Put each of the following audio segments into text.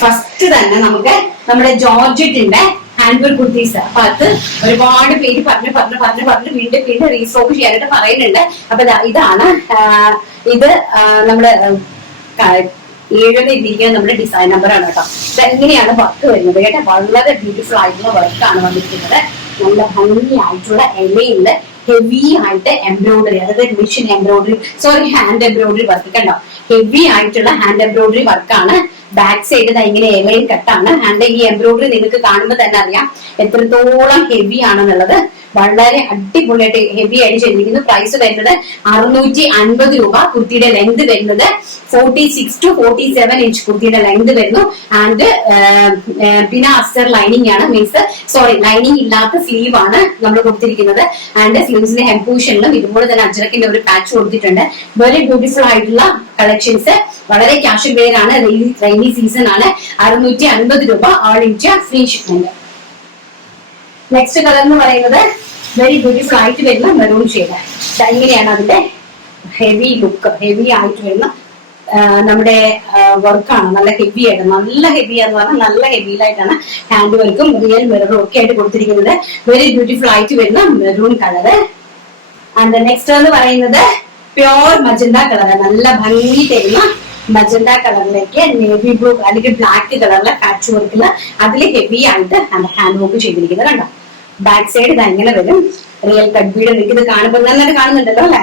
First തന്നെ നമുക്ക് നമ്മുടെ ജോർജറ്റിന്റെ ഹാൻഡ് കുർത്തീസ്. അപ്പൊ അത് ഒരുപാട് പേര് പറഞ്ഞ് വീണ്ടും റീസ്റ്റോക്ക് ചെയ്യാനായിട്ട് പറയുന്നുണ്ട്. അപ്പൊ ഇതാണ് ഇത് നമ്മുടെ 7 ഇരിക്കുന്ന നമ്മുടെ ഡിസൈൻ നമ്പറാണ് കേട്ടോ. ഇതെങ്ങനെയാണ് വർക്ക് വരുന്നത് കേട്ടോ. വളരെ ബ്യൂട്ടിഫുൾ ആയിട്ടുള്ള വർക്കാണ് വന്നിരിക്കുന്നത്. നല്ല ഭംഗിയായിട്ടുള്ള ഇലയില് ഹെവി ആയിട്ട് എംബ്രോയിഡറി, അതായത് machine embroidery, hand embroidery work കണ്ടോ. ഹെവി ആയിട്ടുള്ള ഹാൻഡ് എംബ്രോയിഡറി വർക്കാണ്. ബാക്ക് സൈഡ് ഇങ്ങനെ ഇലയിൽ കട്ടാണ്. ആൻഡ് ഈ എംബ്രോയിഡറി നിങ്ങൾക്ക് കാണുമ്പോൾ തന്നെ അറിയാം എത്രത്തോളം ഹെവി ആണെന്നുള്ളത്. വളരെ അടിപൊളിയായിട്ട് ഹെവി ആയിട്ട് ചെയ്തിരിക്കുന്നു. പ്രൈസ് വരുന്നത് 650 രൂപ. കുർത്തിയുടെ ലെങ്ത് വരുന്നത് 46 to 47 ഇഞ്ച് കുർത്തിയുടെ ലെങ്ത് വരുന്നു. ആൻഡ് പിന്നെ അസ്റ്റർ ലൈനിങ് ആണ്, മീൻസ് ലൈനിങ് ഇല്ലാത്ത സ്ലീവ് ആണ് നമ്മൾ കൊടുത്തിരിക്കുന്നത്. ആൻഡ് സ്ലീവ്സിന്റെ ഹെംപൂഷനിലും ഇതുപോലെ തന്നെ അജ്രക്കിന്റെ ഒരു പാച്ച് കൊടുത്തിട്ടുണ്ട്. വെരി ബ്യൂട്ടിഫുൾ ആയിട്ടുള്ള കളക്ഷൻസ്. വളരെ ക്യാഷ് വെയർ ആണ്. റെയിനി സീസൺ ആണ്. 650 രൂപ. All India free shipment. Next colour എന്ന് പറയുന്നത് വെരി ബ്യൂട്ടിഫുൾ ആയിട്ട് വരുന്ന മെറൂൺ ഷെയ്ഡ്. ഇങ്ങനെയാണ് അതിന്റെ ഹെവി ലുക്ക്. ഹെവി ആയിട്ട് വരുന്ന നമ്മുടെ വർക്കാണ്. നല്ല ഹെവി ആയിട്ട്, നല്ല ഹെവി എന്ന് പറഞ്ഞാൽ നല്ല ഹെവിയിലായിട്ടാണ് ഹാൻഡ് വർക്കും റിയൽ മിററും ഒക്കെ ആയിട്ട് കൊടുത്തിരിക്കുന്നത്. വെരി ബ്യൂട്ടിഫുൾ ആയിട്ട് വരുന്ന മെറൂൺ കളറ്. ആൻഡ് നെക്സ്റ്റ് എന്ന് പറയുന്നത് പ്യോർ മജന്ത കളർ. നല്ല ഭംഗി തരുന്ന മജന്ത കളറിലേക്ക് നേവി ബ്ലൂ അല്ലെങ്കിൽ ബ്ലാക്ക് കളറിലെ പാച്ച് വർക്കില് അതിൽ ഹെവി ആയിട്ട് ഹാൻഡ് വർക്ക് ചെയ്തിരിക്കുന്നത് കണ്ടോ. ബാക്ക് സൈഡ് ഇത് അങ്ങനെ വരും. റിയൽ കട്ട് ബീഡ് ഇത് കാണുമ്പോൾ നന്നായിട്ട് കാണുന്നുണ്ടല്ലോ അല്ലെ.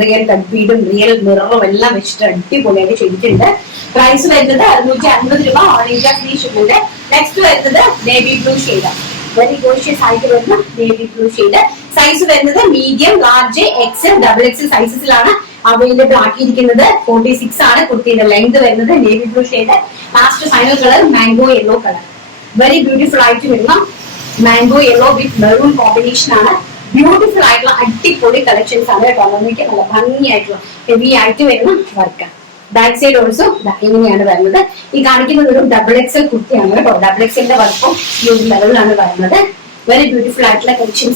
റിയൽ കട്ട് ബീഡും റിയൽ മിററും എല്ലാം വെച്ചിട്ട് അടിപൊളിയായിട്ട് ചെയ്തിട്ടുണ്ട്. പ്രൈസ് വരുന്നത് 650 രൂപ. All India free shipment. Next വരുന്നത് navy blue shade. Very gorgeous ആയിട്ട് വരുന്ന നേവി ബ്ലൂ ഷെയ്ഡ്. സൈസ് വരുന്നത് മീഡിയം, ലാർജ്, എക്സൽ, XXL സൈസസിലാണ് അവൈലബിൾ ആക്കിയിരിക്കുന്നത്. 46 ആണ് കുർത്തിയുടെ ലെങ്ത് വരുന്നത്. Navy blue shade. Last final colour mango yellow colour. Very beautiful ആയിട്ട് വരുന്ന mango yellow with maroon combination ആണ്. ബ്യൂട്ടിഫുൾ ആയിട്ടുള്ള അടിപൊളി കളക്ഷൻസ് ആണ് കേട്ടോ. നമുക്ക് നല്ല ഭംഗിയായിട്ടുള്ള ഹെവി ആയിട്ട് വരുന്ന വർക്ക്. ബാക്ക് സൈഡ് ഓൾസോ ഇങ്ങനെയാണ് വരുന്നത്. ഈ കാണിക്കുന്നത് ഒരു XXL കുർത്തിയാണ് കേട്ടോ. XXLന്റെ വർക്കും ഈ ഒരു ലെവലിലാണ് വരുന്നത്. വെരി ബ്യൂട്ടിഫുൾ ആയിട്ടുള്ള കളക്ഷൻസ്